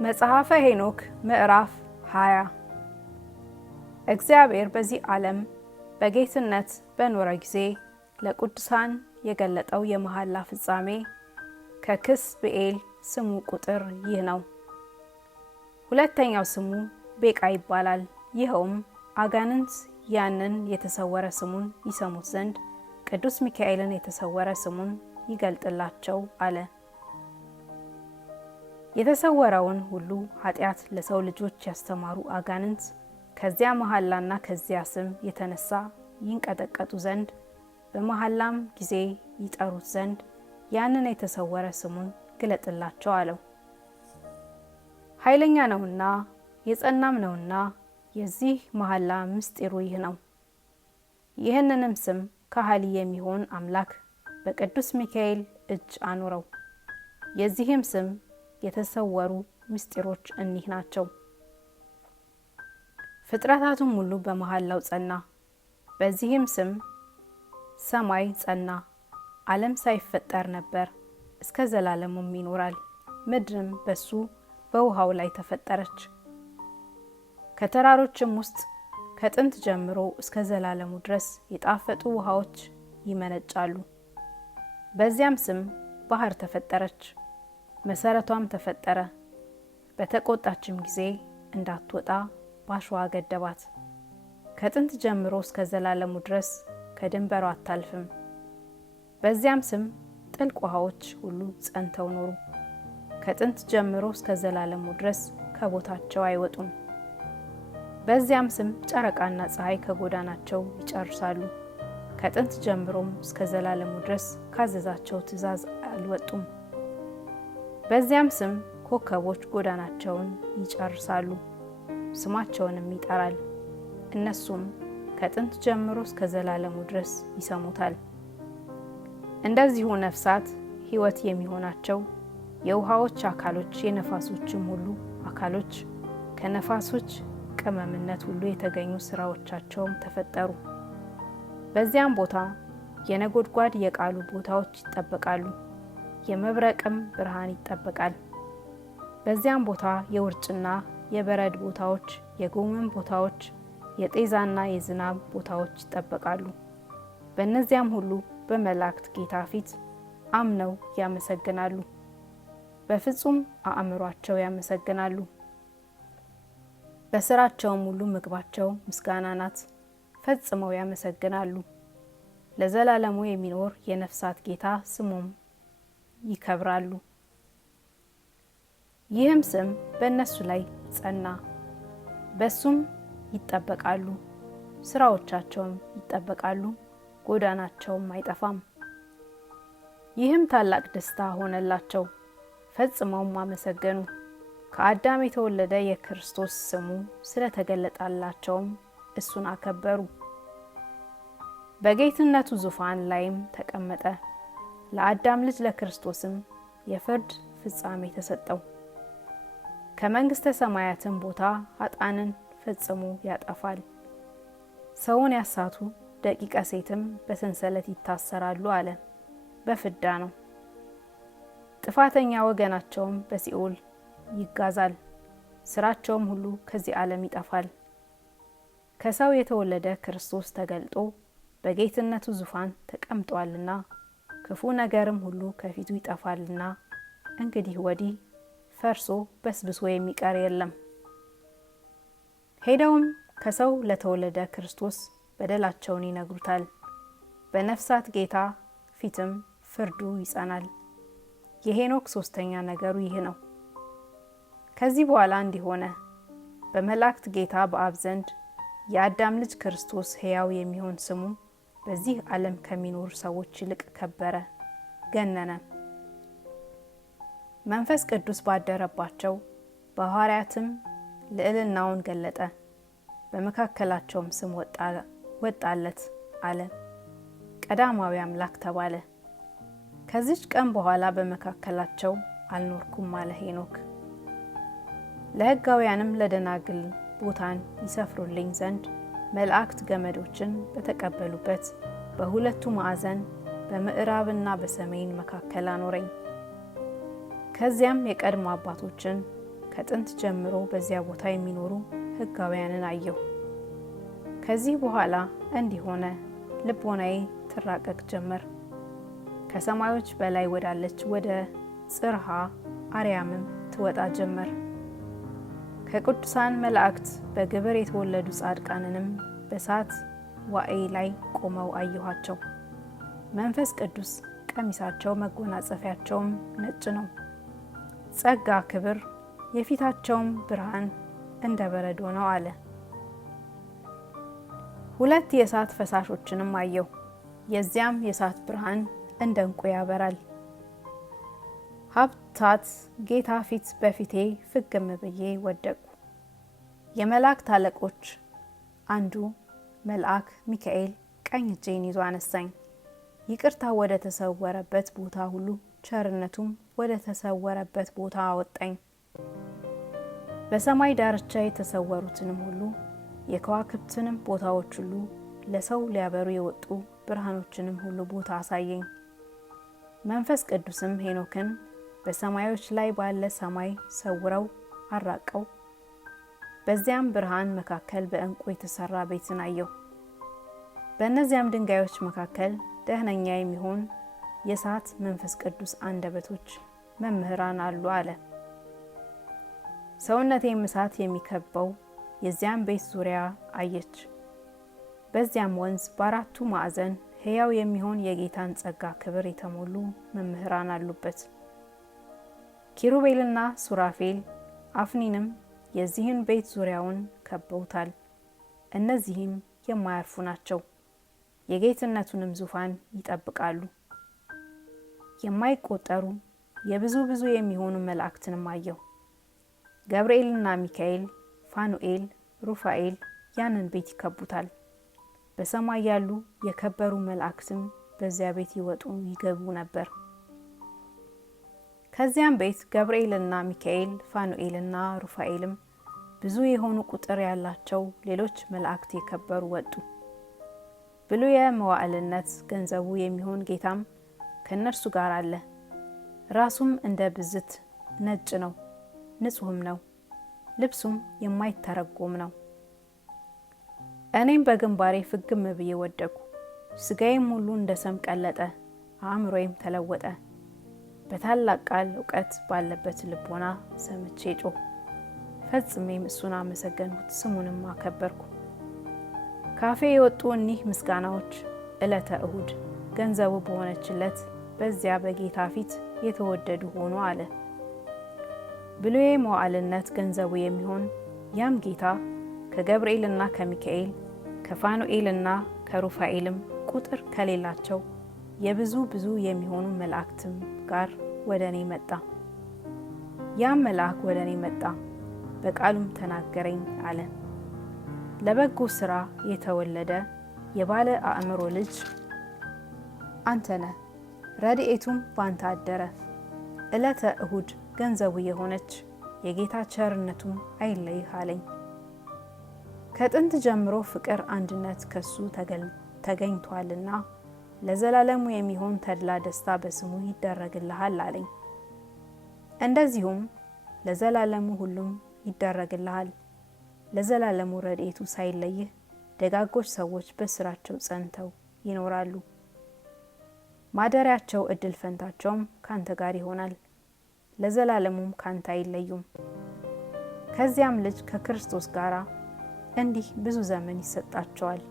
መጽሐፈ ሄኖክ ምዕራፍ 20 እግዚአብሔር በዚህ ዓለም በጌትነት በኖረ ጊዜ ለቅዱሳን የገለጠው የመሐላ ፍጻሜ ከክስ ብኤል ስሙ ቁጥር ይህ ነው። ሁለተኛው ስሙ ቤቃ ይባላል። ይኸውም አጋንንት ያንን የተሰወረ ስሙን ይሰሙት ዘንድ ቅዱስ ሚካኤልን የተሰወረ ስሙን ይገልጥላቸው አለ። የተሰወረውን ሁሉ ኃጢአት ለሰው ልጆች ያስተማሩ አጋንንት ከዚያ መሐላና ከዚያ ስም የተነሳ ይንቀጠቀጡ ዘንድ በመሐላም ጊዜ ይጠሩት ዘንድ ያንን የተሰወረ ስሙን ግለጥላቸው አለው። ኃይለኛ ነውና የጸናም ነውና የዚህ መሐላ ምስጢሩ ይህ ነው። ይህንንም ስም ከሃሊ የሚሆን አምላክ በቅዱስ ሚካኤል እጅ አኖረው። የዚህም ስም የተሰወሩ ምስጢሮች እኒህ ናቸው። ፍጥረታቱም ሁሉ በመሐላው ጸና። በዚህም ስም ሰማይ ጸና፣ ዓለም ሳይፈጠር ነበር፣ እስከ ዘላለሙም ይኖራል። ምድርም በሱ በውሃው ላይ ተፈጠረች። ከተራሮችም ውስጥ ከጥንት ጀምሮ እስከ ዘላለሙ ድረስ የጣፈጡ ውሃዎች ይመነጫሉ። በዚያም ስም ባህር ተፈጠረች፣ መሰረቷም ተፈጠረ። በተቆጣችም ጊዜ እንዳትወጣ ባሸዋ ገደባት። ከጥንት ጀምሮ እስከ ዘላለሙ ድረስ ከድንበሯ አታልፍም። በዚያም ስም ጥልቅ ውሃዎች ሁሉ ጸንተው ኖሩ። ከጥንት ጀምሮ እስከ ዘላለሙ ድረስ ከቦታቸው አይወጡም። በዚያም ስም ጨረቃና ፀሐይ ከጎዳናቸው ይጨርሳሉ። ከጥንት ጀምሮም እስከ ዘላለሙ ድረስ ካዘዛቸው ትእዛዝ አልወጡም። በዚያም ስም ኮከቦች ጎዳናቸውን ይጨርሳሉ፣ ስማቸውንም ይጠራል። እነሱም ከጥንት ጀምሮ እስከ ዘላለሙ ድረስ ይሰሙታል። እንደዚሁ ነፍሳት ሕይወት የሚሆናቸው የውሃዎች አካሎች የነፋሶችም ሁሉ አካሎች ከነፋሶች ቅመምነት ሁሉ የተገኙ ስራዎቻቸውም ተፈጠሩ። በዚያም ቦታ የነጎድጓድ የቃሉ ቦታዎች ይጠበቃሉ፣ የመብረቅም ብርሃን ይጠበቃል። በዚያም ቦታ የውርጭና የበረድ ቦታዎች፣ የጉምም ቦታዎች፣ የጤዛና የዝናብ ቦታዎች ይጠበቃሉ። በእነዚያም ሁሉ በመላእክት ጌታ ፊት አምነው ያመሰግናሉ፣ በፍጹም አእምሯቸው ያመሰግናሉ። በስራቸውም ሁሉ ምግባቸው ምስጋና ናት፣ ፈጽመው ያመሰግናሉ። ለዘላለሙ የሚኖር የነፍሳት ጌታ ስሙም ይከብራሉ። ይህም ስም በእነሱ ላይ ጸና፣ በሱም ይጠበቃሉ፣ ስራዎቻቸውም ይጠበቃሉ፣ ጎዳናቸውም አይጠፋም። ይህም ታላቅ ደስታ ሆነላቸው፣ ፈጽመውም አመሰገኑ። ከአዳም የተወለደ የክርስቶስ ስሙ ስለተገለጠላቸውም እሱን አከበሩ። በጌትነቱ ዙፋን ላይም ተቀመጠ። ለአዳም ልጅ ለክርስቶስም የፍርድ ፍጻሜ ተሰጠው። ከመንግስተ ሰማያትም ቦታ ኃጥአንን ፈጽሞ ያጠፋል። ሰውን ያሳቱ ደቂቀ ሴትም በሰንሰለት ይታሰራሉ አለ። በፍዳ ነው። ጥፋተኛ ወገናቸውም በሲኦል ይጋዛል። ስራቸውም ሁሉ ከዚህ ዓለም ይጠፋል። ከሰው የተወለደ ክርስቶስ ተገልጦ በጌትነቱ ዙፋን ተቀምጧልና ክፉ ነገርም ሁሉ ከፊቱ ይጠፋልና እንግዲህ ወዲህ ፈርሶ በስብሶ የሚቀር የለም። ሄደውም ከሰው ለተወለደ ክርስቶስ በደላቸውን ይነግሩታል። በነፍሳት ጌታ ፊትም ፍርዱ ይጸናል። የሄኖክ ሶስተኛ ነገሩ ይህ ነው። ከዚህ በኋላ እንዲህ ሆነ። በመላእክት ጌታ በአብ ዘንድ የአዳም ልጅ ክርስቶስ ሕያው የሚሆን ስሙ በዚህ ዓለም ከሚኖሩ ሰዎች ይልቅ ከበረ፣ ገነነ። መንፈስ ቅዱስ ባደረባቸው በሐዋርያትም ልዕልናውን ገለጠ። በመካከላቸውም ስም ወጣለት አለ፣ ቀዳማዊ አምላክ ተባለ። ከዚች ቀን በኋላ በመካከላቸው አልኖርኩም አለ ሄኖክ። ለሕጋውያንም ለደናግል ቦታን ይሰፍሩልኝ ዘንድ መላእክት ገመዶችን በተቀበሉበት በሁለቱ ማዕዘን በምዕራብና በሰሜን መካከል አኖረኝ። ከዚያም የቀድሞ አባቶችን ከጥንት ጀምሮ በዚያ ቦታ የሚኖሩ ሕጋውያንን አየሁ። ከዚህ በኋላ እንዲህ ሆነ፣ ልቦናዬ ትራቀቅ ጀመር። ከሰማዮች በላይ ወዳለች ወደ ጽርሐ አርያምም ትወጣ ጀመር። ከቅዱሳን መላእክት በግብር የተወለዱ ጻድቃንንም በእሳት ዋዕይ ላይ ቆመው አየኋቸው። መንፈስ ቅዱስ ቀሚሳቸው መጎናጸፊያቸውም ነጭ ነው። ጸጋ፣ ክብር፣ የፊታቸውም ብርሃን እንደ በረዶ ነው አለ። ሁለት የእሳት ፈሳሾችንም አየሁ። የዚያም የእሳት ብርሃን እንደ ዕንቁ ያበራል። ሀብታት ጌታ ፊት በፊቴ ፍግም ብዬ ወደቅሁ። የመላእክት አለቆች አንዱ መልአክ ሚካኤል ቀኝ እጄን ይዞ አነሳኝ። ይቅርታ ወደ ተሰወረበት ቦታ ሁሉ፣ ቸርነቱም ወደ ተሰወረበት ቦታ አወጣኝ። በሰማይ ዳርቻ የተሰወሩትንም ሁሉ፣ የከዋክብትንም ቦታዎች ሁሉ፣ ለሰው ሊያበሩ የወጡ ብርሃኖችንም ሁሉ ቦታ አሳየኝ። መንፈስ ቅዱስም ሄኖክን በሰማዮች ላይ ባለ ሰማይ ሰውረው አራቀው። በዚያም ብርሃን መካከል በዕንቁ የተሰራ ቤትን አየሁ። በእነዚያም ድንጋዮች መካከል ደህነኛ የሚሆን የእሳት መንፈስ ቅዱስ አንደበቶች መምህራን አሉ አለ። ሰውነቴም እሳት የሚከበው የዚያም ቤት ዙሪያ አየች። በዚያም ወንዝ በአራቱ ማዕዘን ሕያው የሚሆን የጌታን ጸጋ ክብር የተሞሉ መምህራን አሉበት። ኪሩቤልና ሱራፌል አፍኒንም የዚህን ቤት ዙሪያውን ከበውታል። እነዚህም የማያርፉ ናቸው፣ የጌትነቱንም ዙፋን ይጠብቃሉ። የማይቆጠሩ የብዙ ብዙ የሚሆኑ መላእክትንም አየሁ። ገብርኤልና ሚካኤል፣ ፋኑኤል፣ ሩፋኤል ያንን ቤት ይከቡታል። በሰማይ ያሉ የከበሩ መላእክትም በዚያ ቤት ይወጡ ይገቡ ነበር። ከዚያም ቤት ገብርኤልና ሚካኤል፣ ፋኑኤልና ሩፋኤልም ብዙ የሆኑ ቁጥር ያላቸው ሌሎች መላእክት የከበሩ ወጡ። ብሉየ መዋዕልነት ገንዘቡ የሚሆን ጌታም ከእነርሱ ጋር አለ። ራሱም እንደ ብዝት ነጭ ነው፣ ንጹሕም ነው። ልብሱም የማይተረጎም ነው። እኔም በግንባሬ ፍግም ብዬ ወደቅሁ። ስጋዬም ሁሉ እንደ ሰም ቀለጠ፣ አእምሮዬም ተለወጠ። በታላቅ ቃል እውቀት ባለበት ልቦና ሰምቼ ጮህ። ፈጽሜም እሱን አመሰገንሁት፣ ስሙንም አከበርኩ። ካፌ የወጡ እኒህ ምስጋናዎች ዕለተ እሁድ ገንዘቡ በሆነችለት በዚያ በጌታ ፊት የተወደዱ ሆኑ አለ። ብሉየ መዋዕልነት ገንዘቡ የሚሆን ያም ጌታ ከገብርኤልና ከሚካኤል ከፋኑኤልና ከሩፋኤልም ቁጥር ከሌላቸው የብዙ ብዙ የሚሆኑ መላእክትም ጋር ወደ እኔ መጣ። ያም መልአክ ወደ እኔ መጣ፣ በቃሉም ተናገረኝ አለ። ለበጎ ሥራ የተወለደ የባለ አእምሮ ልጅ አንተ ነህ፣ ረድኤቱም ባንተ አደረ። ዕለተ እሁድ ገንዘቡ የሆነች የጌታ ቸርነቱም አይለይህ አለኝ። ከጥንት ጀምሮ ፍቅር፣ አንድነት ከሱ ተገኝቷልና ለዘላለሙ የሚሆን ተድላ ደስታ በስሙ ይደረግልሃል አለኝ። እንደዚሁም ለዘላለሙ ሁሉም ይደረግልሃል። ለዘላለሙ ረድኤቱ ሳይለይህ ደጋጎች ሰዎች በስራቸው ጸንተው ይኖራሉ። ማደሪያቸው እድል ፈንታቸውም ካንተ ጋር ይሆናል፣ ለዘላለሙም ካንተ አይለዩም። ከዚያም ልጅ ከክርስቶስ ጋር እንዲህ ብዙ ዘመን ይሰጣቸዋል።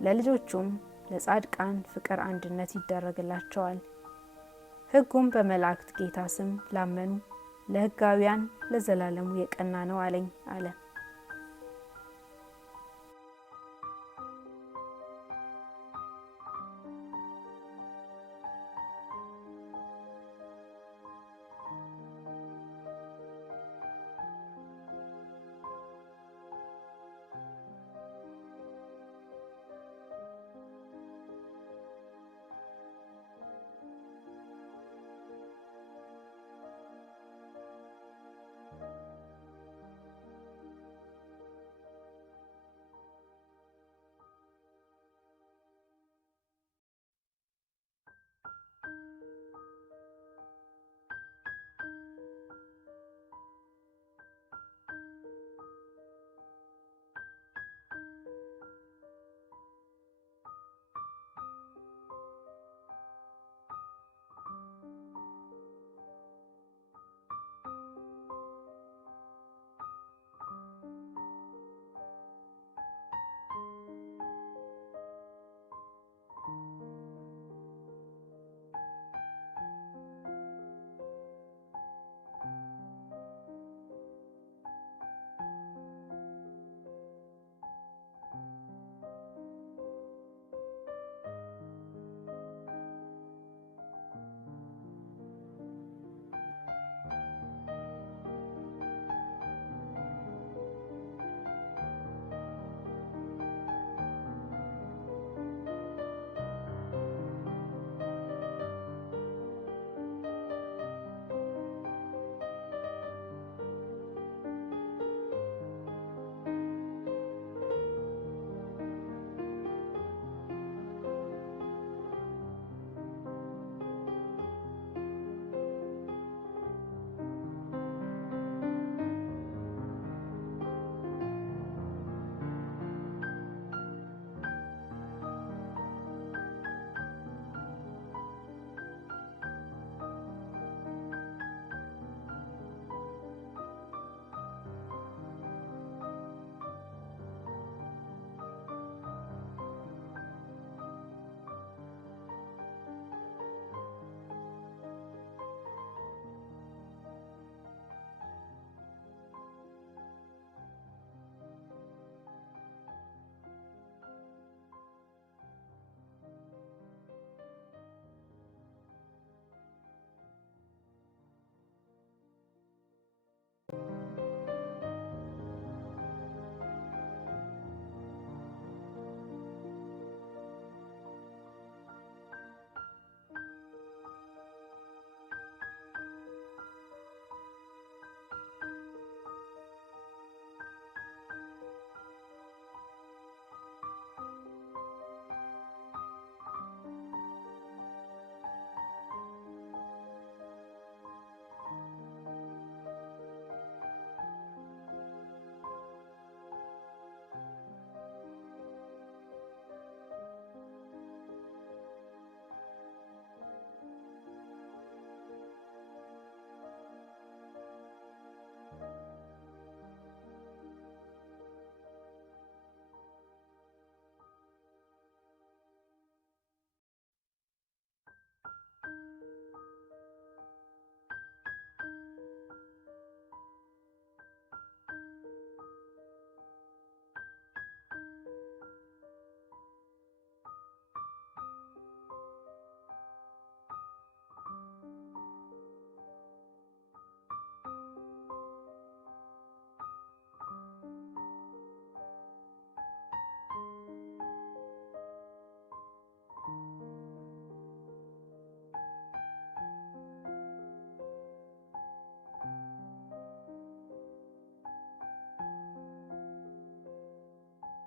ለልጆቹም ለጻድቃን ፍቅር አንድነት ይደረግላቸዋል። ሕጉም በመላእክት ጌታ ስም ላመኑ ለሕጋውያን ለዘላለሙ የቀና ነው አለኝ አለ።